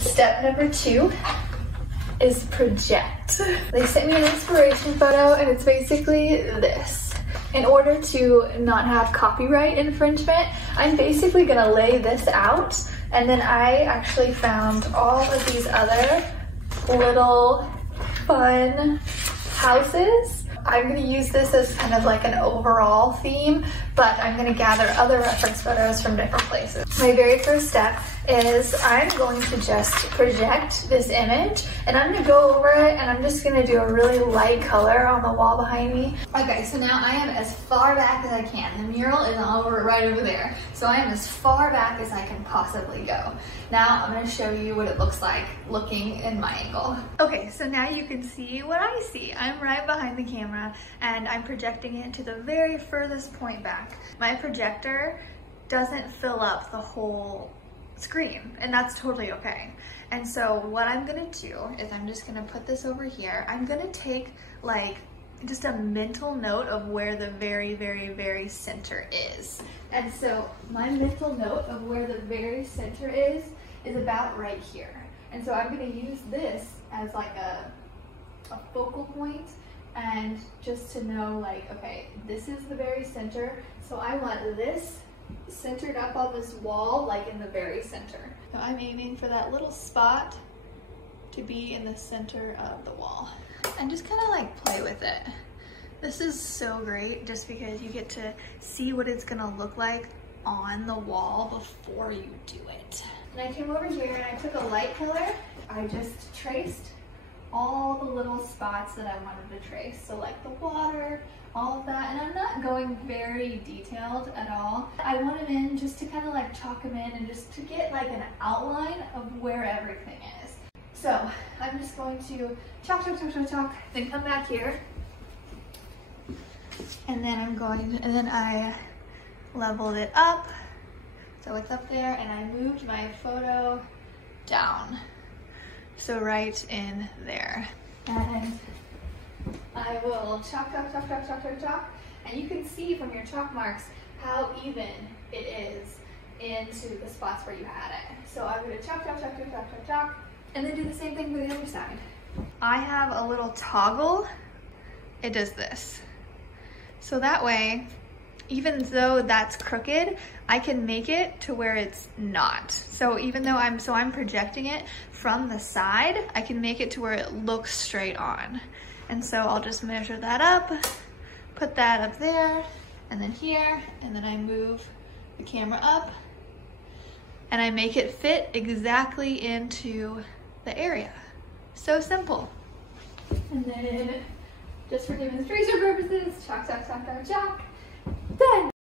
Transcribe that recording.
Step number 2 is project. They sent me an inspiration photo and it's basically this. In order to not have copyright infringement, I'm basically gonna lay this out, and then I actually found all of these other little fun houses. I'm gonna use this as kind of like an overall theme, but I'm gonna gather other reference photos from different places. My very first step is I'm going to just project this image, and I'm gonna go over it, and I'm just gonna do a really light color on the wall behind me. Okay, so now I am as far back as I can. The mural is right over there. So I am as far back as I can possibly go. Now I'm gonna show you what it looks like looking in my angle. Okay, so now you can see what I see. I'm right behind the camera, and I'm projecting it to the very furthest point back. My projector doesn't fill up the whole screen, and that's totally okay. And so what I'm gonna do is I'm just gonna put this over here. I'm gonna take like just a mental note of where the very, very, very center is. And so my mental note of where the very center is about right here. And so I'm gonna use this as like a focal point, and just to know like, okay, this is the very center. So I want this centered up on this wall, like in the very center. So I'm aiming for that little spot to be in the center of the wall. And just kind of like play with it. This is so great just because you get to see what it's gonna look like on the wall before you do it. And I came over here and I took a light color. I just traced all the little spots that I wanted to trace. So like the water, all of that, and I'm not going very detailed at all. I want them in just to kind of like chalk them in and just to get like an outline of where everything is. So I'm just going to chalk, chalk, chalk, chalk, chalk, then come back here. And then and then I leveled it up. So it's up there, and I moved my photo down. So right in there. And I will chalk, chalk, chalk, chalk, chalk, chalk, chalk. And you can see from your chalk marks how even it is into the spots where you had it. So I'm gonna chalk, chalk, chalk, chalk, chalk, chalk, chalk, and then do the same thing for the other side. I have a little toggle. It does this. So that way, even though that's crooked, I can make it to where it's not. So even though I'm projecting it from the side, I can make it to where it looks straight on. And so I'll just measure that up, put that up there, and then here, and then I move the camera up, and I make it fit exactly into the area. So simple. And then, just for demonstration purposes, chalk, chalk, chalk, chalk, chalk.